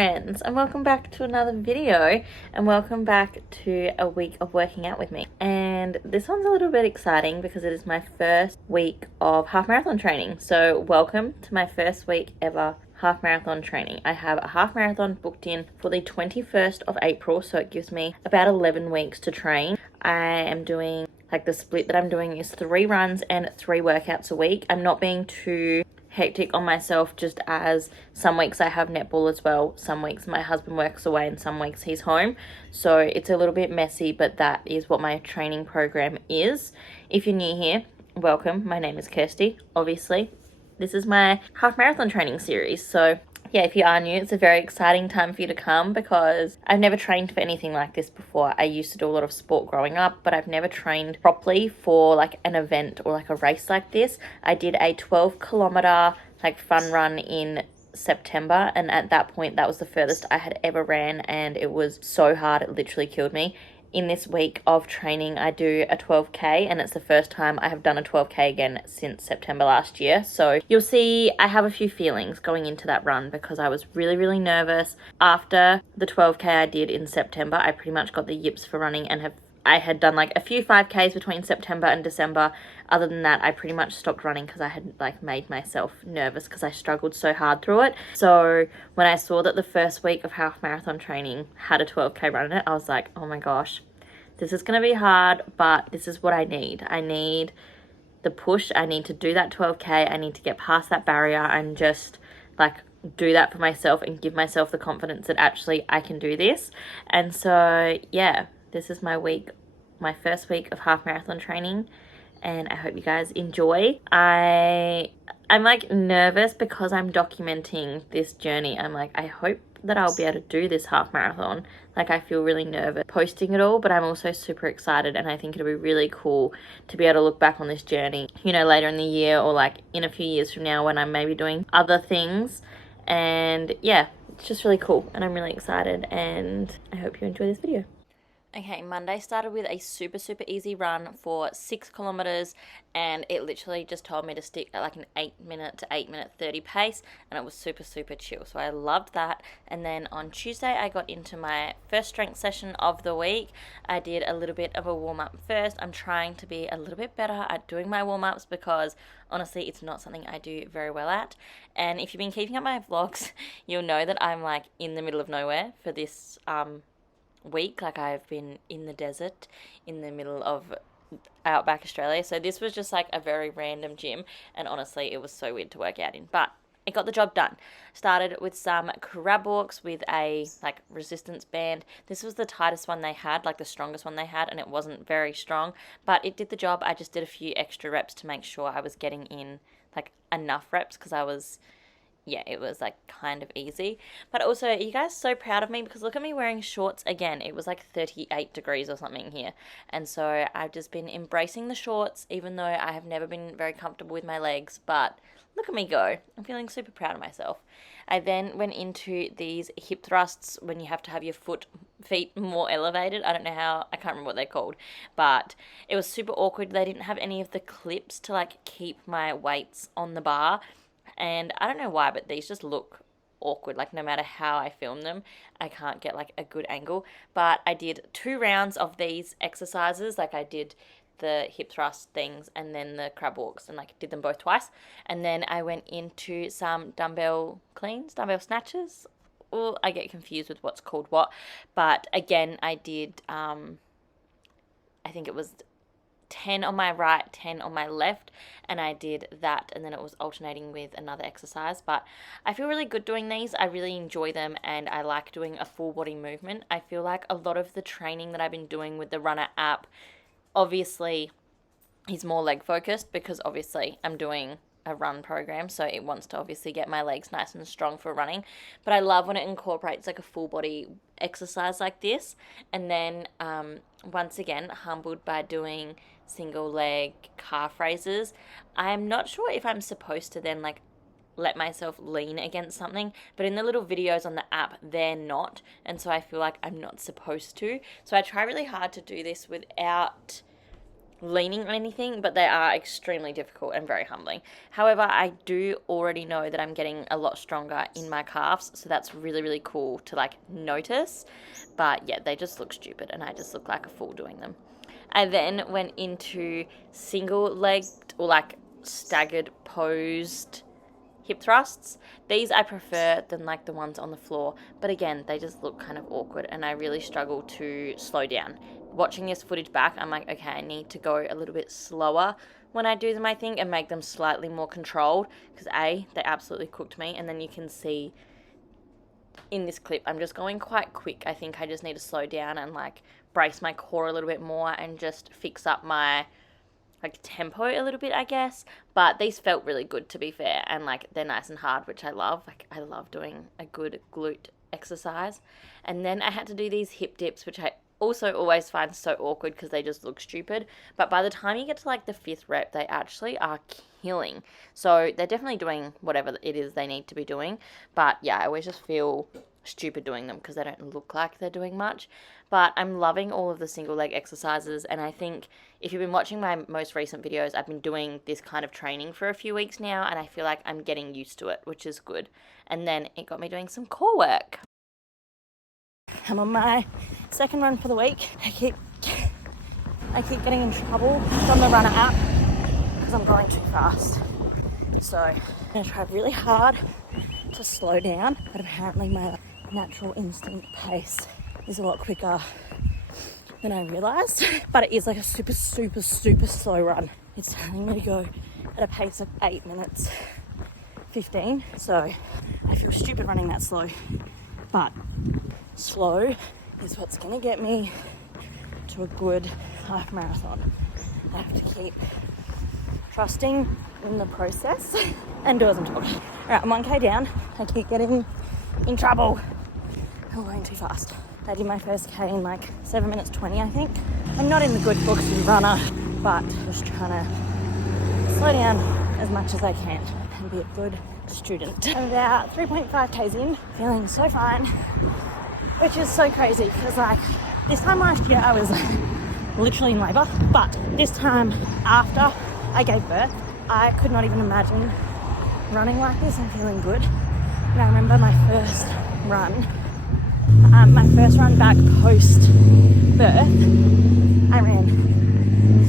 friends, and welcome back to another video, and welcome back to a week of working out with me. And this one's a little bit exciting because it is my first week of half marathon training. So welcome to my first week ever half marathon training. I have a half marathon booked in for the 21st of April, so it gives me about 11 weeks to train. I am doing, the split that I'm doing is 3 runs and 3 workouts a week. I'm not being too hectic on myself, just as some weeks I have netball as well, some weeks my husband works away, and some weeks he's home, so it's a little bit messy, but that is what my training program is. If you're new here, welcome. My name is Kirsty. Obviously this is my half marathon training series, so yeah, if you are new, it's a very exciting time for you to come because I've never trained for anything like this before. I used to do a lot of sport growing up, but I've never trained properly for an event or a race like this. I did a 12-kilometer fun run in September, and at that point that was the furthest I had ever ran, and it was so hard, it literally killed me. In this week of training, I do a 12K, and it's the first time I have done a 12K again since September last year. So you'll see I have a few feelings going into that run because I was really, really nervous. After the 12K I did in September, I pretty much got the yips for running, and I had done a few 5Ks between September and December. Other than that, I pretty much stopped running because I had made myself nervous because I struggled so hard through it. So when I saw that the first week of half marathon training had a 12K run in it, I was like, oh my gosh, this is going to be hard, but this is what I need. I need the push. I need to do that 12K. I need to get past that barrier and just do that for myself and give myself the confidence that actually I can do this. And so yeah, this is my my first week of half marathon training, and I hope you guys enjoy. I'm nervous because I'm documenting this journey. I hope that I'll be able to do this half marathon. I feel really nervous posting it all, but I'm also super excited, and I think it'll be really cool to be able to look back on this journey, later in the year or in a few years from now when I'm maybe doing other things. And yeah, it's just really cool, and I'm really excited, and I hope you enjoy this video. Okay, Monday started with a super, super easy run for 6 kilometers, and it literally just told me to stick at an 8-minute to 8-minute 30 pace, and it was super, super chill. So I loved that. And then on Tuesday, I got into my first strength session of the week. I did a little bit of a warm-up first. I'm trying to be a little bit better at doing my warm-ups because honestly, it's not something I do very well at. And if you've been keeping up my vlogs, you'll know that I'm in the middle of nowhere for this week. I've been in the desert in the middle of outback Australia, so this was just a very random gym, and honestly it was so weird to work out in, but it got the job done. Started with some crab walks with a resistance band. This was the tightest one they had, the strongest one they had, and it wasn't very strong, but it did the job. I just did a few extra reps to make sure I was getting in enough reps because it was kind of easy. But also, are you guys so proud of me? Because look at me wearing shorts again. It was 38 degrees or something here. And so I've just been embracing the shorts, even though I have never been very comfortable with my legs. But look at me go. I'm feeling super proud of myself. I then went into these hip thrusts when you have to have your feet more elevated. I can't remember what they're called. But it was super awkward. They didn't have any of the clips to keep my weights on the bar. And I don't know why, but these just look awkward. No matter how I film them, I can't get a good angle. But I did 2 rounds of these exercises. I did the hip thrust things and then the crab walks, and did them both twice. And then I went into some dumbbell snatches. Oh, I get confused with what's called what. But again, I did, I think it was 10 on my right, 10 on my left, and I did that, and then it was alternating with another exercise. But I feel really good doing these. I really enjoy them, and I like doing a full body movement. I feel a lot of the training that I've been doing with the Runner app obviously is more leg focused because obviously I'm doing a run program, so it wants to obviously get my legs nice and strong for running. But I love when it incorporates a full body exercise like this. And then once again, humbled by doing single leg calf raises. I'm not sure if I'm supposed to then let myself lean against something, but in the little videos on the app, they're not, and so I feel I'm not supposed to. So I try really hard to do this without leaning on anything, but they are extremely difficult and very humbling. However, I do already know that I'm getting a lot stronger in my calves, so that's really, really cool to like notice. But yeah, they just look stupid and I just look like a fool doing them. I then went into single legged or like staggered posed hip thrusts. These I prefer than like the ones on the floor, but again, they just look kind of awkward and I really struggle to slow down. Watching this footage back, I'm like, okay, I need to go a little bit slower when I do them, I think, and make them slightly more controlled, because they absolutely cooked me. And then you can see in this clip, I'm just going quite quick. I think I just need to slow down and like brace my core a little bit more and just fix up my like tempo a little bit, I guess. But these felt really good, to be fair, and like they're nice and hard, which I love. Like I love doing a good glute exercise. And then I had to do these hip dips, which I also always find so awkward because they just look stupid. But by the time you get to like the 5th rep, they actually are killing. So they're definitely doing whatever it is they need to be doing. But yeah, I always just feel stupid doing them because they don't look like they're doing much. But I'm loving all of the single leg exercises, and I think if you've been watching my most recent videos, I've been doing this kind of training for a few weeks now, and I feel like I'm getting used to it, which is good. And then it got me doing some core work. I'm on my second run for the week. I keep getting in trouble from the runner app because I'm going too fast. So I'm going to try really hard to slow down, but apparently my natural instinct pace is a lot quicker than I realised. But it is like a super, super, super slow run. It's telling me to go at a pace of 8 minutes 15. So I feel stupid running that slow, but slow is what's going to get me to a good half marathon. I have to keep trusting in the process and do as I'm told. Alright, I'm 1k down. I keep getting in trouble. I'm going too fast. I did my first K in like 7 minutes 20, I think. I'm not in the good books as a runner, but just trying to slow down as much as I can and be a good student. I'm about 3.5 Ks in, feeling so fine, which is so crazy because like this time last year I was literally in labour, but this time after I gave birth, I could not even imagine running like this and feeling good. And I remember my first run back post birth, I ran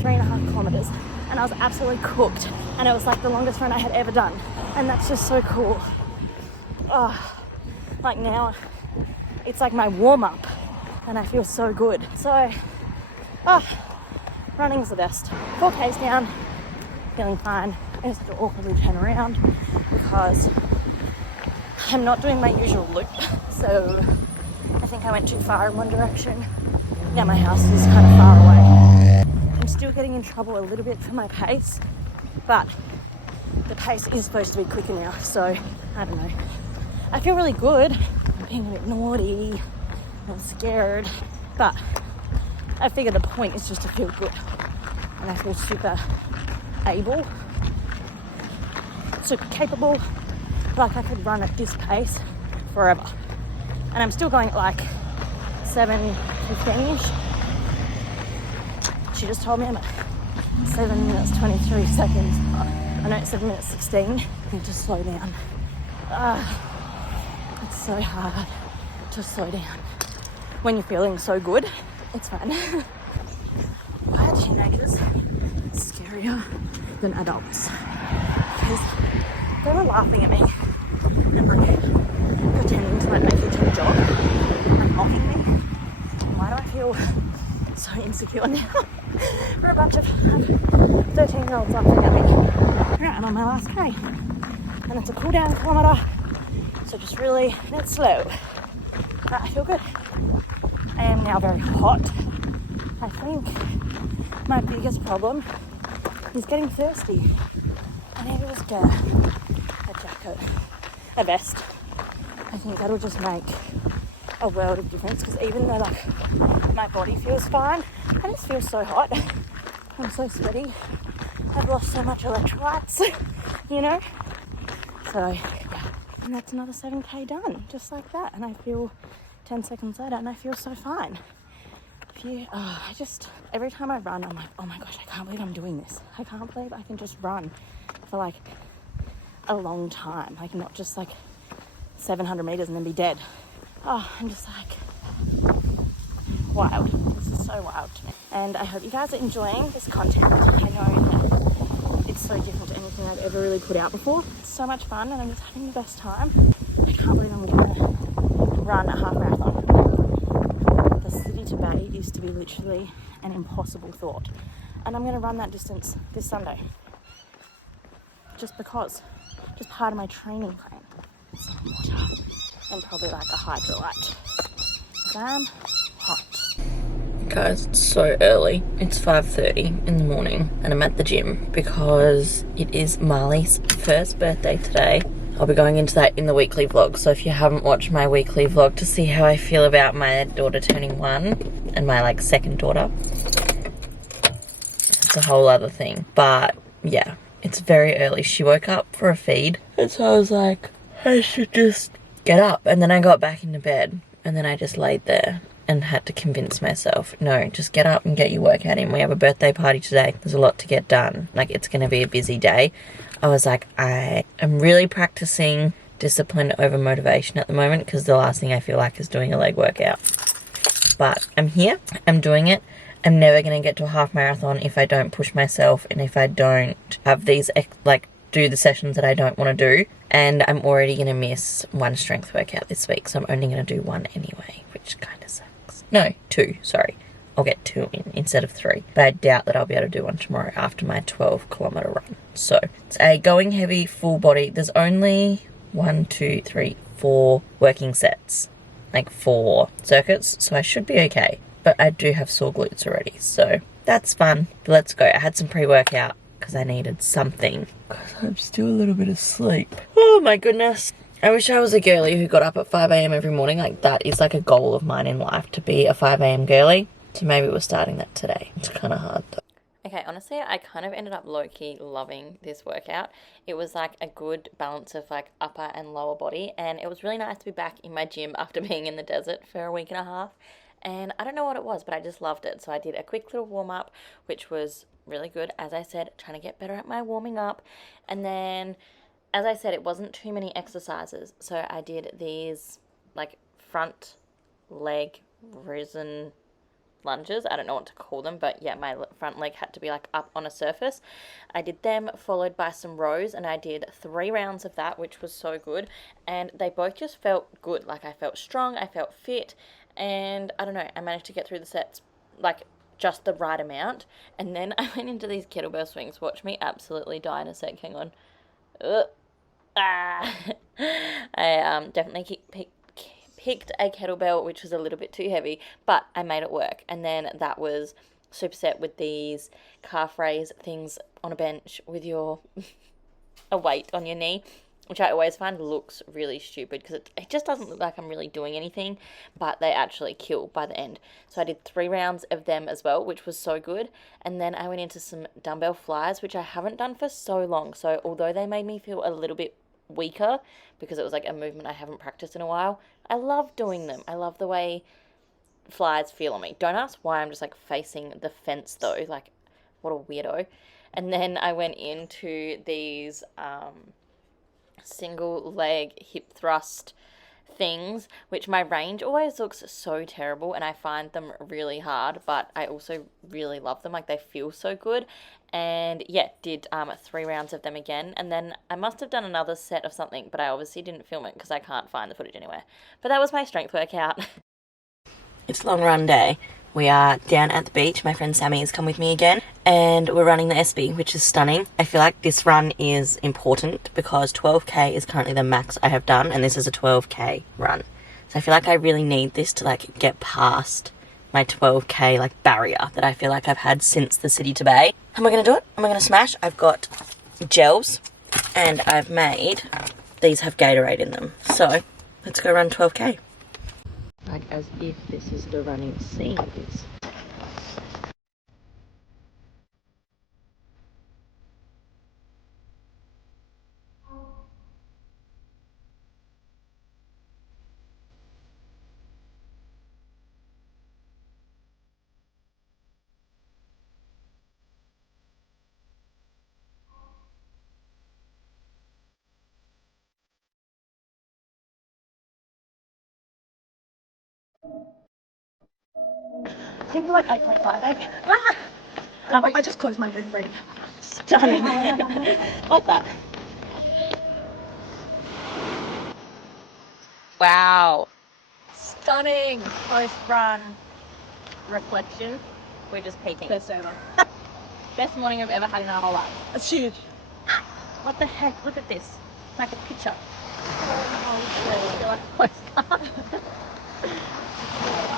3.5 kilometres and I was absolutely cooked, and it was like the longest run I had ever done, and that's just so cool. Like now it's like my warm-up and I feel so good. So running's the best. 4k's down, feeling fine. I just have to awkwardly turn around because I'm not doing my usual loop, so I think I went too far in one direction. Now my house is kind of far away. I'm still getting in trouble a little bit for my pace, but the pace is supposed to be quicker now, so I don't know. I feel really good. I'm being a bit naughty, I'm scared, but I figure the point is just to feel good, and I feel super able, super capable, like I could run at this pace forever. And I'm still going at like 7:15ish. She just told me I'm at 7 minutes 23 seconds. I know it's 7 minutes 16. I need to slow down. It's so hard to slow down when you're feeling so good. It's fine. Why are teenagers scarier than adults? Because they were laughing at me and pretending to like make me take a job and mocking me. Why do I feel so insecure now? For a bunch of 13-year-olds laughing at me. Right, I'm on my last K. And it's a cool down kilometre, so just really, it's slow. But I feel good. I am now very hot. I think my biggest problem is getting thirsty. I need to just get a jacket, a vest. I think that'll just make a world of difference, because even though like my body feels fine, I just feel so hot. I'm so sweaty. I've lost so much electrolytes, you know? So yeah, and that's another 7k done, just like that. And I feel 10 seconds later and I feel so fine. every time I run, I'm like, oh my gosh, I can't believe I'm doing this. I can't believe I can just run for like a long time, like not just like 700 meters and then be dead. Oh, I'm just like, wild. This is so wild to me. And I hope you guys are enjoying this content. I know that it's so different to anything I've ever really put out before. It's so much fun and I'm just having the best time. I can't believe I'm gonna run a half marathon. The city to Bay used to be literally an impossible thought. And I'm gonna run that distance this Sunday. Just because. Just part of my training plan. Some water and probably like a hydrolyte. I'm hot. Guys, it's so early. It's 5:30 in the morning and I'm at the gym because it is Marley's first birthday today. I'll be going into that in the weekly vlog, so if you haven't watched my weekly vlog to see how I feel about my daughter turning 1 and my like second daughter, it's a whole other thing. But yeah, it's very early. She woke up for a feed and so I was like, I should just get up. And then I got back into bed and then I just laid there and had to convince myself, no, just get up and get your workout in. We have a birthday party today. There's a lot to get done. Like, it's going to be a busy day. I was like, I am really practicing discipline over motivation at the moment because the last thing I feel like is doing a leg workout. But I'm here. I'm doing it. I'm never going to get to a half marathon if I don't push myself and if I don't have these, like, do the sessions that I don't want to do. And I'm already going to miss one strength workout this week, so I'm only going to do one anyway, which kind of sucks. No, 2, sorry. I'll get 2 in instead of 3. But I doubt that I'll be able to do one tomorrow after my 12-kilometer run. So it's a going heavy full body. There's only 1, 2, 3, 4 working sets, like 4 circuits, so I should be okay. But I do have sore glutes already, so that's fun. But let's go. I had some pre-workout because I needed something because I'm still a little bit asleep. Oh my goodness. I wish I was a girly who got up at 5 a.m. every morning. Like, that is like a goal of mine in life, to be a 5 a.m. girly. So maybe we're starting that today. It's kind of hard though. Okay, honestly, I kind of ended up low-key loving this workout. It was like a good balance of like upper and lower body, and it was really nice to be back in my gym after being in the desert for a week and a half. And I don't know what it was, but I just loved it. So I did a quick little warm-up, which was really good. As I said, trying to get better at my warming up. And then, as I said, it wasn't too many exercises. So I did these like front leg risen lunges. I don't know what to call them, but yeah, my front leg had to be like up on a surface. I did them followed by some rows, and I did 3 rounds of that, which was so good. And they both just felt good. Like, I felt strong, I felt fit, and I don't know, I managed to get through the sets like just the right amount. And then I went into these kettlebell swings. Watch me absolutely die in a sec. Hang on. I definitely picked a kettlebell which was a little bit too heavy, but I made it work. And then that was superset with these calf raise things on a bench with your a weight on your knee, which I always find looks really stupid because it just doesn't look like I'm really doing anything, but they actually kill by the end. So I did 3 rounds of them as well, which was so good. And then I went into some dumbbell flies, which I haven't done for so long. So although they made me feel a little bit weaker because it was like a movement I haven't practiced in a while, I love doing them. I love the way flies feel on me. Don't ask why I'm just like facing the fence though. Like, what a weirdo. And then I went into these single leg hip thrust things, which my range always looks so terrible and I find them really hard, but I also really love them. Like, they feel so good. And yeah, did 3 rounds of them again, and then I must have done another set of something, but I obviously didn't film it because I can't find the footage anywhere. But that was my strength workout. It's long run day. We are down at the beach. My friend Sammy has come with me again, and we're running the SB, which is stunning. I feel like this run is important because 12k is currently the max I have done, and this is a 12k run. So I feel like I really need this to like get past my 12k like barrier that I feel like I've had since the city to Bay. Am I going to do it? Am I going to smash? I've got gels, and I've made, these have Gatorade in them. So let's go run 12k. Like, as if this is the running scenes. I think like 8.5, babe. I just closed my brain. Stunning. Like that. Wow. Stunning. Post run reflection. We're just peeking. Best ever. Best morning I've ever had in our whole life. It's huge. What the heck? Look at this. It's like a picture.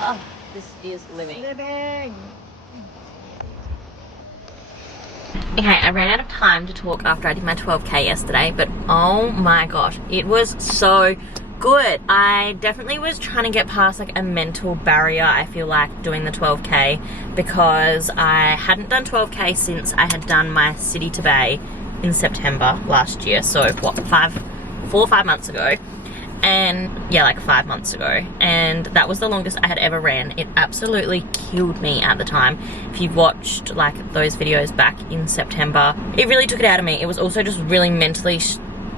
Oh, this is living. Living. Okay, I ran out of time to talk after I did my 12k yesterday, but oh my gosh, it was so good. I definitely was trying to get past like a mental barrier, I feel like, doing the 12k, because I hadn't done 12k since I had done my city to bay in September last year. So what, 4 or 5 months ago. And yeah, like 5 months ago, and that was the longest I had ever ran. It absolutely killed me at the time. If you've watched like those videos back in September, it really took it out of me. It was also just really mentally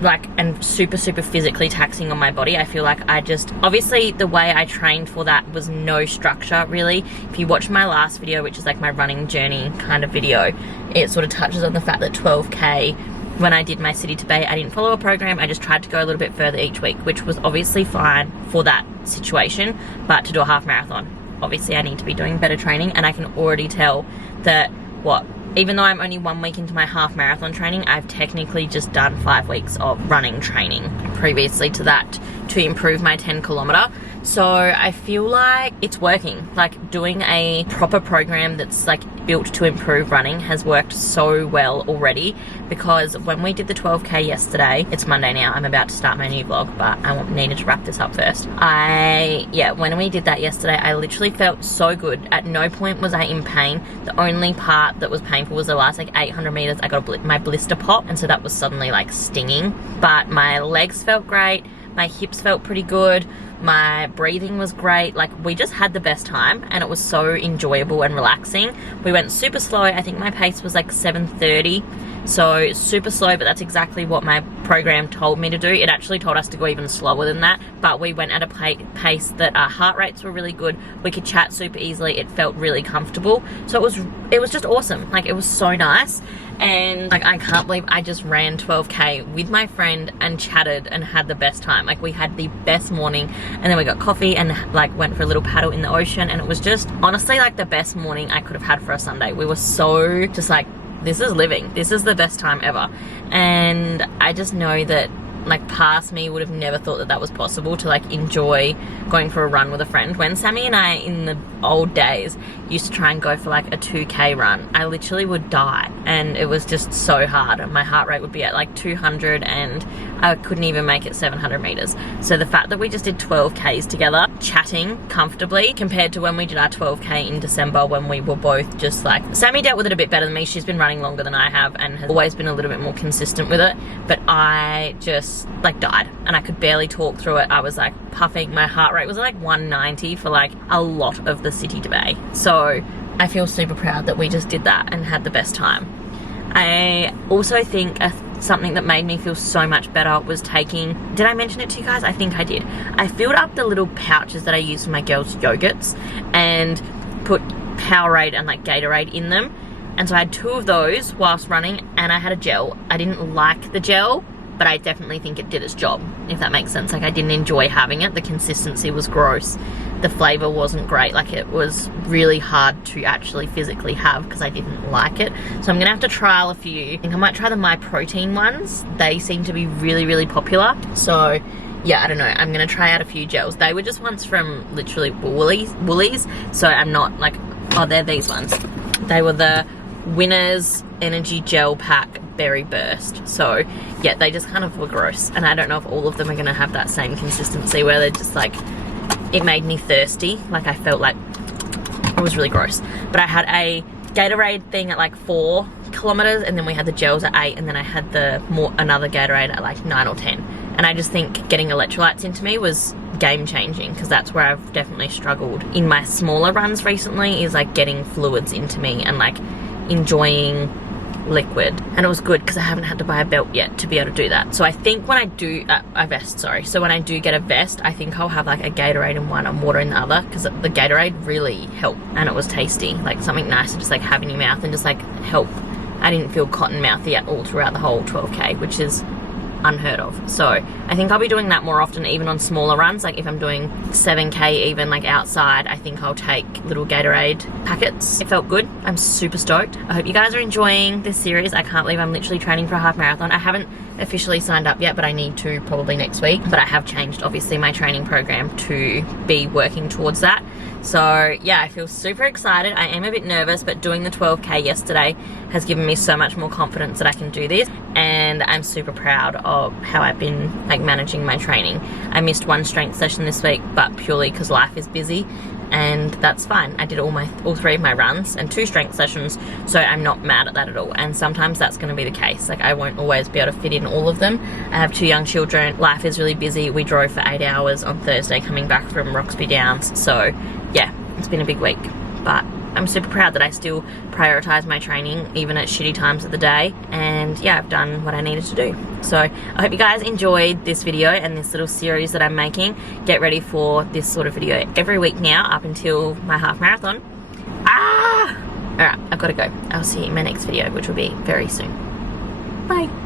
and super physically taxing on my body. I feel like I just, obviously the way I trained for that was no structure really. If you watch my last video, which is like my running journey kind of video, it sort of touches on the fact that 12k, when I did my city to bay, I didn't follow a program. I just tried to go a little bit further each week, which was obviously fine for that situation. But to do a half marathon, obviously I need to be doing better training, and I can already tell that even though I'm only 1 week into my half marathon training, I've technically just done 5 weeks of running training previously to that to improve my 10km. So I feel like it's working. Like doing a proper program that's like built to improve running has worked so well already, because when we did the 12k yesterday, it's Monday now, I'm about to start my new vlog, but I needed to wrap this up first. When we did that yesterday, I literally felt so good. At no point was I in pain. The only part that was painful was the last like 800 meters. I got my blister pop, and so that was suddenly like stinging, but my legs felt great, my hips felt pretty good, my breathing was great. Like we just had the best time, and it was so enjoyable and relaxing. We went super slow. I think my pace was like 7:30, so super slow, but that's exactly what my program told me to do. It actually told us to go even slower than that, but we went at a pace that our heart rates were really good. We could chat super easily. It felt really comfortable, so it was just awesome. Like it was so nice. And like I can't believe I just ran 12k with my friend and chatted and had the best time. Like we had the best morning, and then we got coffee and like went for a little paddle in the ocean, and it was just honestly like the best morning I could have had for a Sunday. We were so just like, this is living. This is the best time ever. And I just know that like past me would have never thought that that was possible, to like enjoy going for a run with a friend. When Sammy and I in the old days used to try and go for like a 2k run, I literally would die, and it was just so hard. My heart rate would be at like 200, and I couldn't even make it 700 meters. So the fact that we just did 12k's together, chatting comfortably, compared to when we did our 12k in December, when we were both just like, Sammy dealt with it a bit better than me. She's been running longer than I have and has always been a little bit more consistent with it, but I just like died, and I could barely talk through it. I was like puffing. My heart rate was like 190 for like a lot of the city to bay. So I feel super proud that we just did that and had the best time. I also think something that made me feel so much better was did I mention it to you guys? I think I did. I filled up the little pouches that I use for my girls' yogurts and put Powerade and like Gatorade in them. And so I had 2 of those whilst running, and I had a gel. I didn't like the gel, but I definitely think it did its job, if that makes sense. Like I didn't enjoy having it. The consistency was gross. The flavor wasn't great. Like it was really hard to actually physically have because I didn't like it. So I'm gonna have to trial a few. I think I might try the My Protein ones. They seem to be really popular. So yeah, I don't know. I'm gonna try out a few gels. They were just ones from literally Woolies. So I'm not like, oh, they're these ones. They were the Winners Energy Gel Pack Berry Burst. So yeah, they just kind of were gross, and I don't know if all of them are gonna have that same consistency where they're just like, it made me thirsty. Like I felt like it was really gross. But I had a Gatorade thing at like 4 kilometers, and then we had the gels at 8, and then I had another Gatorade at like 9 or 10. And I just think getting electrolytes into me was game changing, because that's where I've definitely struggled in my smaller runs recently, is like getting fluids into me and like enjoying liquid, and it was good because I haven't had to buy a belt yet to be able to do that. So I think when I do a vest, sorry, so when I do get a vest, I think I'll have like a Gatorade in one and water in the other, because the Gatorade really helped and it was tasty, like something nice to just like have in your mouth and just like help. I didn't feel cotton mouthy at all throughout the whole 12K, which is unheard of. So I think I'll be doing that more often, even on smaller runs. Like if I'm doing 7K even like outside, I think I'll take little Gatorade packets. It felt good. I'm super stoked. I hope you guys are enjoying this series. I can't believe I'm literally training for a half marathon. I haven't officially signed up yet, but I need to probably next week. But I have changed obviously my training program to be working towards that. So yeah, I feel super excited. I am a bit nervous, but doing the 12K yesterday has given me so much more confidence that I can do this, and I'm super proud of how I've been like managing my training. I missed one strength session this week, but purely because life is busy, and that's fine. I did all three of my runs and 2 strength sessions, so I'm not mad at that at all. And sometimes that's going to be the case. Like I won't always be able to fit in all of them. I have 2 young children. Life is really busy. We drove for 8 hours on Thursday coming back from Roxby Downs. So yeah, it's been a big week, but I'm super proud that I still prioritize my training even at shitty times of the day. And yeah, I've done what I needed to do. So I hope you guys enjoyed this video and this little series that I'm making. Get ready for this sort of video every week now up until my half marathon. Alright, I've got to go. I'll see you in my next video, which will be very soon. Bye.